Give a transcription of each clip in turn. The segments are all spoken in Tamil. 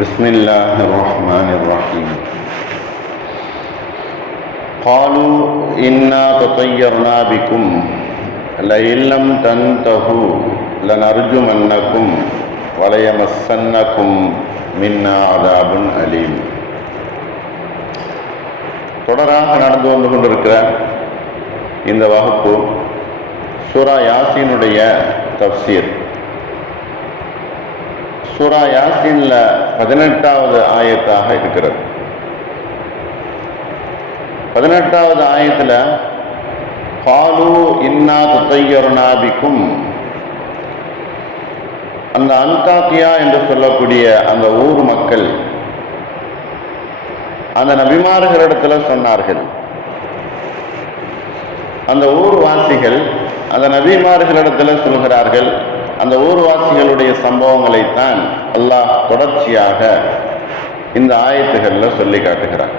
بسم الله الرحمن الرحيم قالوا إنا تطيرنا بكم لئن لم تنتهوا لنرجمنكم وليمسنكم منا عذاب أليم. தொடராக நடந்து வந்து கொண்டிருக்கிற இந்த வகுப்பு சூரா யாசீனுடைய தஃப்சீர். சூரா யாசீன்ல 18வது ஆயத்தாக இருக்கிறது. 18வது ஆயத்துல காலு இன்னா துதையர்னா பிக்கும், அந்த அன்தாக்கியா என்று சொல்லக்கூடிய அந்த ஊர் மக்கள் அந்த நபிமார்களிடத்துல சொன்னார்கள். அந்த ஊர்வாசிகள் அந்த நபிமார்களிடத்துல சொல்கிறார்கள். அந்த ஊர்வாசிகளுடைய சம்பவங்களைத்தான் அல்லாஹ் தொடர்ச்சியாக இந்த ஆயத்துகளில் சொல்லி காட்டுகிறார்.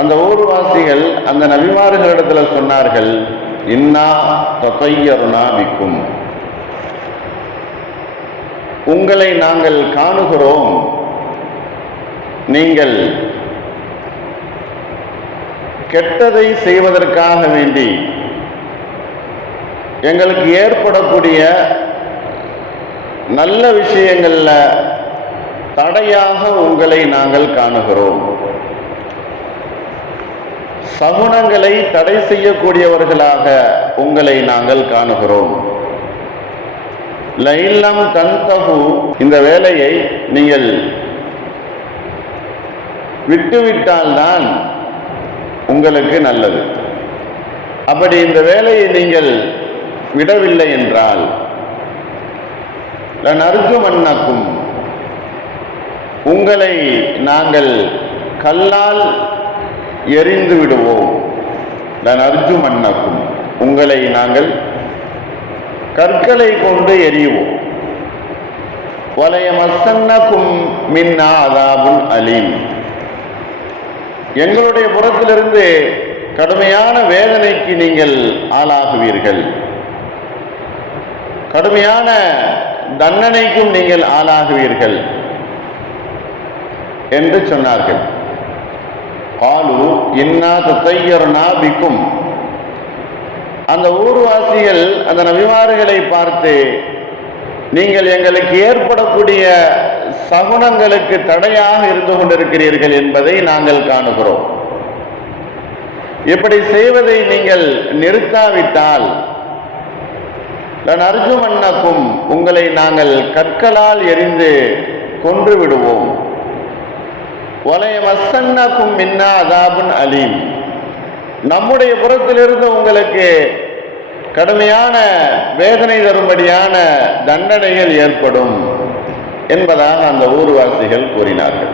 அந்த ஊர்வாசிகள் அந்த நபிமார்களிடத்துல சொன்னார்கள், இன்னா ததையர்னா பிக்கும், உங்களை நாங்கள் காணுகிறோம், நீங்கள் கெட்டதை செய்வதற்காக வேண்டி எங்களுக்கு ஏற்படக்கூடிய நல்ல விஷயங்கள்ல தடையாக உங்களை நாங்கள் காணுகிறோம். சகுனங்களை தடை செய்யக்கூடியவர்களாக உங்களை நாங்கள் காணுகிறோம். லைலம் தன்தகு, இந்த வேலையை நீங்கள் விட்டுவிட்டால்தான் உங்களுக்கு நல்லது. அப்படி இந்த வேலையை நீங்கள் விடவில்லை என்றால் லனர்ஜுமன்னக்கும், உங்களை நாங்கள் கல்லால் எறிந்து விடுவோம். லனர்ஜுமன்னக்கும், உங்களை நாங்கள் கற்களை கொண்டு எறிவோம். வலயமஸ்ஸன்னக்கும் மின்னா அதாபுன் அலீம், எங்களுடைய புறத்திலிருந்து கடுமையான வேதனைக்கு நீங்கள் ஆளாகுவீர்கள், கடுமையான தண்டனைக்கும் நீங்கள் ஆளாகுவீர்கள் என்று சொன்னார்கள். காலு இன்னா ததையர்னா பிக்கும், அந்த ஊர்வாசிகள் அந்த நபிமார்களை பார்த்து, நீங்கள் எங்களுக்கு ஏற்படக்கூடிய சகுனங்களுக்கு தடையாக இருந்து கொண்டிருக்கிறீர்கள் என்பதை நாங்கள் காணுகிறோம். இப்படி செய்வதை நீங்கள் நிறுத்தாவிட்டால் லனர்ஜுமன்னக்கும், உங்களை நாங்கள் கற்களால் எறிந்து கொன்று விடுவோம். வலயமஸ்ஸன்னக்கும் மின்னா அதாபுன் அலீம், நம்முடைய புறத்திலிருந்து உங்களுக்கு கடுமையான வேதனை தரும்படியான தண்டனைகள் ஏற்படும் என்பதாக அந்த ஊர்வாசிகள் கூறினார்கள்.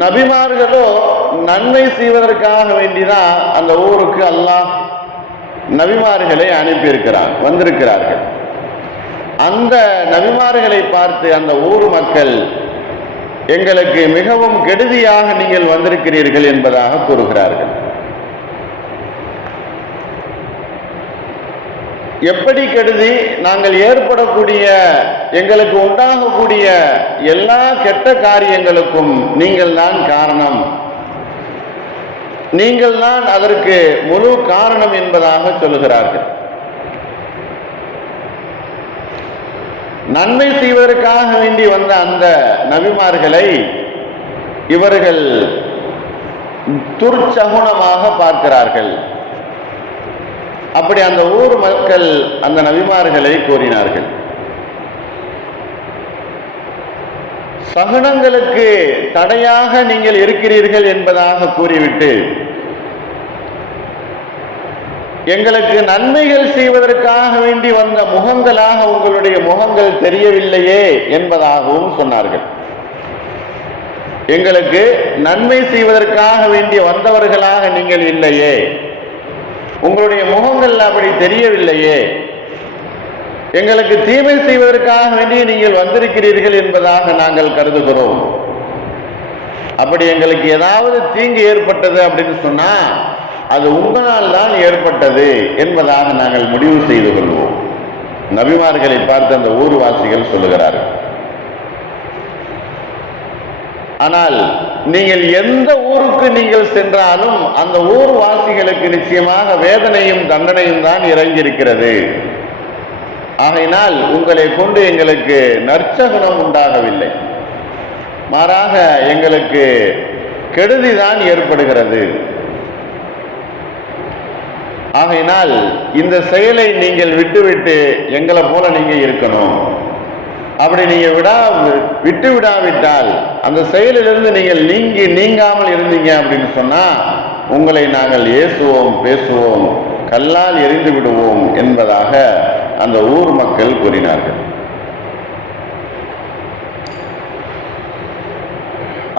நபிமார்களோ நன்மை செய்வதற்காக வேண்டிதான் அந்த ஊருக்கு அல்லாஹ் நபிமார்களை அனுப்பியிருக்கிறார், வந்திருக்கிறார்கள். அந்த நபிமார்களை பார்த்து அந்த ஊர் மக்கள், எங்களுக்கு மிகவும் கெடுதியாக நீங்கள் வந்திருக்கிறீர்கள் என்பதாக கூறுகிறார்கள். எப்படி கெடுதி? நாங்கள் ஏற்படக்கூடிய எங்களுக்கு உண்டாகக்கூடிய எல்லா கெட்ட காரியங்களுக்கும் நீங்கள் தான் காரணம், நீங்கள் தான் அதற்கு முழு காரணம் என்பதாக சொல்லுகிறார்கள். நன்மை செய்வதற்காக வேண்டி வந்த அந்த நபிமார்களை இவர்கள் துர்ச்சகுனமாக பார்க்கிறார்கள். அப்படி அந்த ஊர் மக்கள் அந்த நபிமார்களை கூறினார்கள். சகுனங்களுக்கு தடையாக நீங்கள் இருக்கிறீர்கள் என்பதாக கூறிவிட்டு, எங்களுக்கு நன்மைகள் செய்வதற்காக வேண்டி வந்த முகங்களாக உங்களுடைய முகங்கள் தெரியவில்லையே என்பதாகவும் சொன்னார்கள். எங்களுக்கு நன்மை செய்வதற்காக வேண்டி வந்தவர்களாக நீங்கள் இல்லையே, உங்களுடைய முகங்கள் அப்படி தெரியவில்லையே, எங்களுக்கு தீமை செய்வதற்காக வேண்டி நீங்கள் வந்திருக்கிறீர்கள் என்பதாக நாங்கள் கருதுகிறோம். அப்படி எங்களுக்கு ஏதாவது தீங்கு ஏற்பட்டது அப்படின்னு சொன்னா அது உங்களால் தான் ஏற்பட்டது என்பதாக நாங்கள் முடிவு செய்து கொள்வோம். நபிமார்களை பார்த்து அந்த ஊர்வாசிகள் சொல்லுகிறார்கள். ஆனால் நீங்கள் எந்த ஊருக்கு நீங்கள் சென்றாலும் அந்த ஊர்வாசிகளுக்கு நிச்சயமாக வேதனையும் தண்டனையும் தான் இறங்கி இருக்கிறது. ஆகையினால் உங்களை கொண்டு எங்களுக்கு நற்சகுனம் உண்டாகவில்லை, மாறாக எங்களுக்கு கெடுதிதான் ஏற்படுகிறது. ஆகையினால் இந்த செயலை நீங்கள் விட்டுவிட்டு எங்களை போல நீங்க இருக்கணும். அப்படி நீங்க விட்டு விடாவிட்டால் அந்த செயலிலிருந்து நீங்கள் நீங்காமல் இருந்தீங்க அப்படின்னு சொன்னா உங்களை நாங்கள் ஏசுவோம், பேசுவோம், கல்லால் எரிந்து விடுவோம் என்பதாக அந்த ஊர் மக்கள் கூறினார்கள்.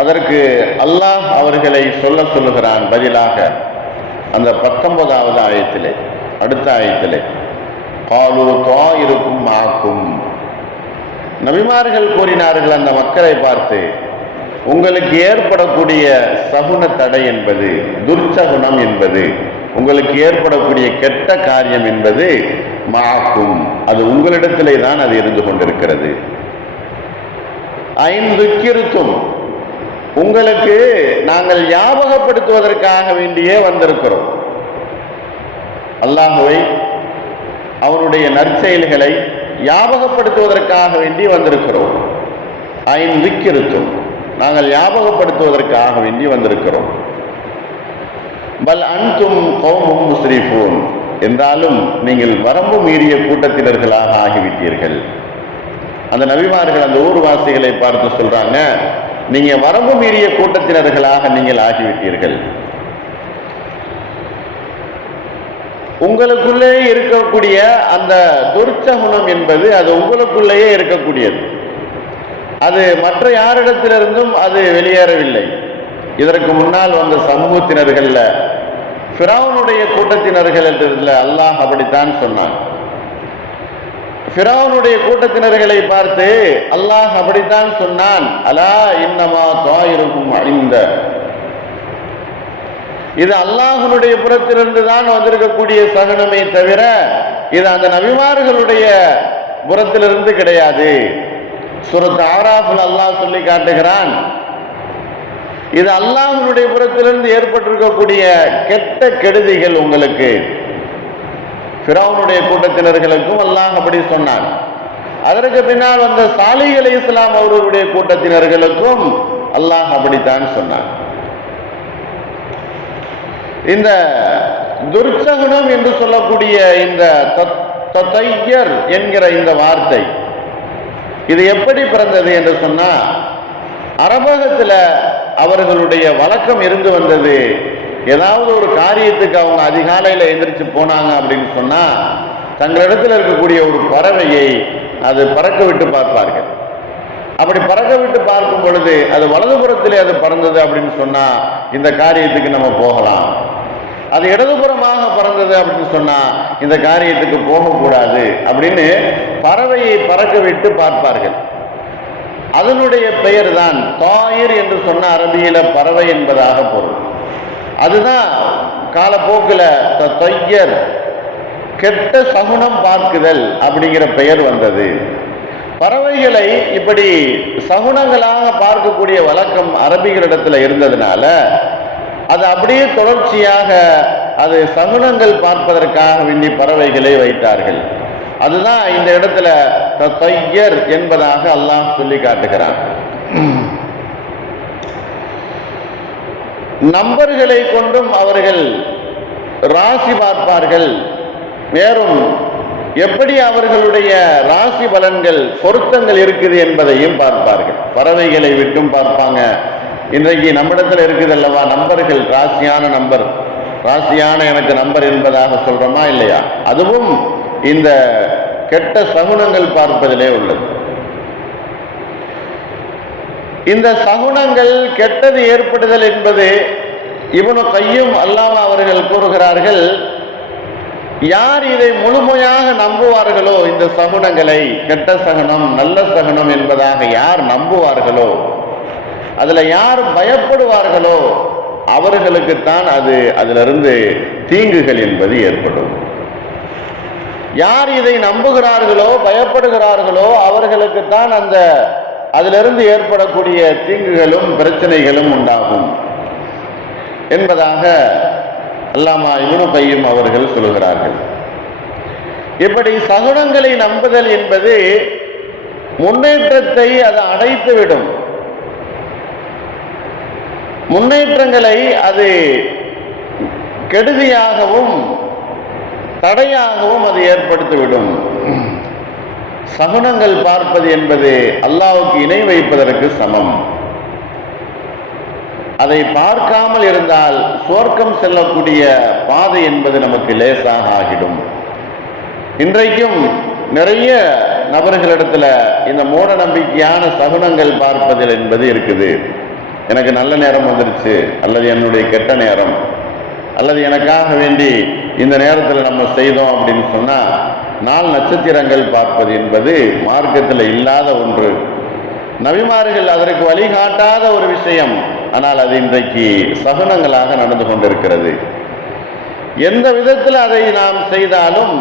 அதற்கு அல்லாஹ் அவர்களை சொல்லுகிறான் பதிலாக அந்த 19வது ஆயத்திலே, அடுத்த ஆயத்திலே, காலு தாயிரும் மாக்கும். நபிமார்கள் கூறினார்கள் அந்த மக்களை பார்த்து, உங்களுக்கு ஏற்படக்கூடிய சகுன தடை என்பது, துர்ச்சகுணம் என்பது, உங்களுக்கு ஏற்படக்கூடிய கெட்ட காரியம் என்பது மாக்கும், அது உங்களிடத்திலே தான் அது இருந்து கொண்டிருக்கிறது. ஐந்துக்கிருத்தும், உங்களுக்கு நாங்கள் ஞாபகப்படுத்துவதற்காக வேண்டியே வந்திருக்கிறோம். அல்லாஹ்வை, அவனுடைய நற்செயல்களை ஞாபகப்படுத்துவதற்காக வேண்டி வந்திருக்கிறோம். ஐந்துக்கிருத்தும், நாங்கள் ஞாபகப்படுத்துவதற்காக வேண்டி வந்திருக்கிறோம். பல் அன்தும் கௌமும் முஸ்ரிஃபூன், என்றாலும் நீங்கள் வரம்பு மீறிய கூட்டத்தினர்களாக ஆகிவிட்டீர்கள். அந்த நபிமார்கள் அந்த ஊர்வாசிகளை பார்த்து சொல்றாங்க, நீங்க வரம்பு மீறிய கூட்டத்தினர்களாக நீங்கள் ஆகிவிட்டீர்கள். உங்களுக்குள்ளே இருக்கக்கூடிய அந்த துர்ச்சகுணம் என்பது அது உங்களுக்குள்ளேயே இருக்கக்கூடியது. அது மற்ற யாரிடத்திலிருந்தும் அது வெளியேறவில்லை. இதற்கு முன்னால் வந்த சமூகத்தினர்கள்ல ஃபிரௌனுடைய கூட்டத்தினர்கள் என்று அல்லாஹ் அப்படித்தான் சொன்னான். ஃபிரௌனுடைய கூட்டத்தினர்களை பார்த்து அல்லாஹ் அப்படித்தான் சொன்னான், அலா இன்னமா தாயிரும் இந்த, இது அல்லாஹ்வுடைய புறத்திலிருந்து தான் வந்திருக்கக்கூடிய சகுனமே தவிர இது அந்த நபிமார்களுடைய புறத்திலிருந்து கிடையாது. சூரத் ஆராஃபில் அல்லாஹ் சொல்லி காட்டுகிறான், இது அல்லாஹ்வுடைய புறத்திலிருந்து ஏற்பட்டிருக்கக்கூடிய கெட்ட கெடுதிகள் உங்களுக்கு. ஃபிரௌனுடைய கூட்டத்தினர்களுக்கும் அல்லாஹ் அப்படி சொன்னான். அதற்கு பின்னால் வந்த சாலிஹ் அலைஹிஸ்ஸலாம் அவர்களுடைய கூட்டத்தினர்களுக்கும் அல்லாஹ் அப்படித்தான் சொன்னான். இந்த துர்ச்சகுணம் என்று சொல்லக்கூடிய இந்த தத்தையர் என்கிற இந்த வார்த்தை இது எப்படி பிறந்தது என்று சொன்னா, அரபகத்தில் அவர்களுடைய வழக்கம் இருந்து வந்தது. ஏதாவது ஒரு காரியத்துக்கு அவங்க அதிகாலையில் எந்திரிச்சு போனாங்க அப்படின்னு சொன்னா தங்களிடத்தில் இருக்கக்கூடிய ஒரு பறவையை அது பறக்க விட்டு பார்ப்பார்கள். அப்படி பறக்க விட்டு பார்க்கும் பொழுது அது வலதுபுறத்திலே அது பறந்தது அப்படின்னு சொன்னா இந்த காரியத்துக்கு நம்ம போகலாம். அது இடதுபுறமாக பறந்தது அப்படின்னு சொன்னா இந்த காரியத்துக்கு போகக்கூடாது அப்படின்னு பறவையை பறக்க விட்டு பார்ப்பார்கள். அதனுடைய பெயர் தான் தாயிர் என்று சொன்ன அரபியில பறவை என்பதாக பொருள். அதுதான் காலப்போக்கில் தையர், கெட்ட சகுனம் பார்க்குதல் அப்படிங்கிற பெயர் வந்தது. பறவைகளை இப்படி சகுனங்களாக பார்க்கக்கூடிய வழக்கம் அரபிகளிடத்தில் இருந்ததுனால அது அப்படியே தொடர்ச்சியாக அது சகுனங்கள் பார்ப்பதற்காக வேண்டி பறவைகளை வைத்தார்கள். அதுதான் இந்த இடத்துல தையர் என்பதாக அல்லாஹ் சொல்லி காட்டுகிறான். நம்பர்களை கொண்டும் அவர்கள் ராசி பார்ப்பார்கள். வேறும் எப்படி அவர்களுடைய ராசி பலன்கள் பொருத்தங்கள் இருக்குது என்பதையும் பார்ப்பார்கள். பறவைகளை விட்டும் பார்ப்பாங்க. இன்றைக்கு நம்மிடத்தில் இருக்குது அல்லவா நம்பர்கள், ராசியான நம்பர், ராசியான எனக்கு நம்பர் என்பதாக சொல்றோமா இல்லையா? அதுவும் இந்த கெட்ட சகுனங்கள் பார்ப்பதிலே உள்ளது. இந்த சகுனங்கள் கெட்டது ஏற்படுதல் என்பது இப்னு கையும் அல்லாஹ் அவர்கள் கூறுகிறார்கள், யார் இதை முழுமையாக நம்புவார்களோ, இந்த சகுனங்களை கெட்ட சகுனம் நல்ல சகுனம் என்பதாக யார் நம்புவார்களோ, அதுல யார் பயப்படுவார்களோ அவர்களுக்குத்தான் அதிலிருந்து தீங்குகள் என்பது ஏற்படும். யார் இதை நம்புகிறார்களோ பயப்படுகிறார்களோ அவர்களுக்குத்தான் அதிலிருந்து ஏற்படக்கூடிய தீங்குகளும் பிரச்சனைகளும் உண்டாகும் என்பதாக அல்லாமா இப்னு கையும் அவர்கள் சொல்கிறார்கள். இப்படி சகுனங்களை நம்புதல் என்பது முன்னேற்றத்தை அது அடைத்துவிடும். முன்னேற்றங்களை அது கெடுதியாகவும் தடையாகவும் அது ஏற்படுத்திவிடும். சகுனங்கள் பார்ப்பது என்பது அல்லாஹ்வுக்கு இணை வைப்பதற்கு சமம். அதை பார்க்காமல் இருந்தால் சுவர்க்கம் செல்லக்கூடிய பாதை என்பது நமக்கு லேசாக ஆகிடும். இன்றைக்கும் நிறைய நபர்களிடத்துல இந்த மூட நம்பிக்கையான சகுனங்கள் பார்ப்பதில் என்பது இருக்குது. எனக்கு நல்ல நேரம் வந்துருச்சு, அல்லது என்னுடைய கெட்ட நேரம், அல்லது எனக்காக வேண்டி இந்த நேரத்தில் நம்ம செய்தோம் அப்படின்னு சொன்னா நாள் நட்சத்திரங்கள் பார்ப்பது என்பது மார்க்கத்தில் இல்லாத ஒன்று. நபிமார்கள் அதற்கு வழிகாட்டாத ஒரு விஷயம். ஆனால் அது இன்றைக்கு சகுனங்களாக நடந்து கொண்டிருக்கிறது. எந்த விதத்தில் அதை நாம் செய்தாலும்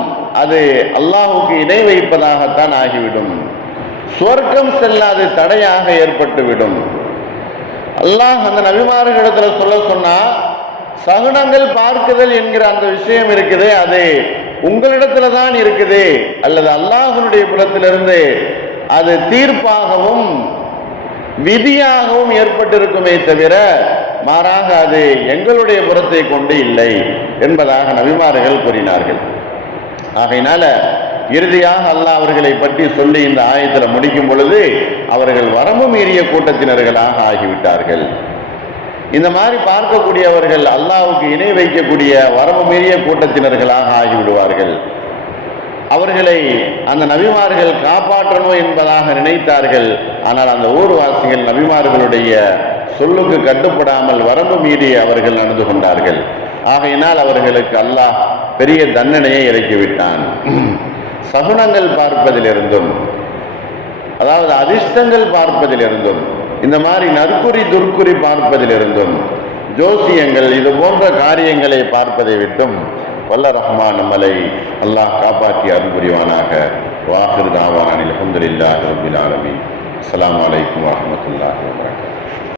அது அல்லாஹ்வுக்கு இணை வைப்பதாகத்தான் ஆகிவிடும். சுவர்க்கம் செல்லாது தடையாக ஏற்பட்டுவிடும். அல்லாஹ் அந்த நபிமார்களிடத்துல சொன்னா சகுனங்கள் பார்க்குதல் என்கிற அந்த விஷயம் இருக்குது, அது உங்களிடத்துல தான் இருக்குது, அல்லது அல்லாஹ்வுடைய புறத்திலிருந்து அது தீர்ப்பாகவும் விதியாகவும் ஏற்பட்டிருக்குமே தவிர மாறாக அது எங்களுடைய புறத்தை கொண்டு இல்லை என்பதாக நபிமார்கள் கூறினார்கள். ஆகையினால இறுதியாக அல்லாஹ் அவர்களை பற்றி சொல்லி இந்த ஆயத்தில் முடிக்கும் பொழுது அவர்கள் வரம்பு மீறிய கூட்டத்தினர்களாக ஆகிவிட்டார்கள். இந்த மாதிரி பார்க்கக்கூடியவர்கள் அல்லாஹ்வுக்கு இணை வைக்கக்கூடிய வரம்பு மீறிய கூட்டத்தினர்களாக ஆகிவிடுவார்கள். அவர்களை அந்த நபிமார்கள் காப்பாற்றணும் என்பதாக நினைத்தார்கள். ஆனால் அந்த ஊர்வாசிகள் நபிமார்களுடைய சொல்லுக்கு கட்டுப்படாமல் வரம்பு மீறி அவர்கள் நடந்து கொண்டார்கள். ஆகையினால் அவர்களுக்கு அல்லாஹ் பெரிய தண்டனையை இறக்கிவிட்டான். சகுனங்கள் பார்ப்பதிலிருந்தும், அதாவது அதிர்ஷ்டங்கள் பார்ப்பதிலிருந்தும், இந்த மாதிரி நற்குறி துர்க்குறி பார்ப்பதிலிருந்தும், ஜோசியங்கள் இது போன்ற காரியங்களை பார்ப்பதை விட்டும் வல்ல ரஹ்மான் நம்மளை அல்லாஹ் காப்பாற்றி அருள் புரிவானாக. வாஹிர் தாவானில் அல்ஹம்துலில்லாஹி ரப்பில் ஆலமீன். அஸ்ஸலாமு அலைக்கும் வரஹ்மத்துல்லாஹி வபரகாத்துஹு.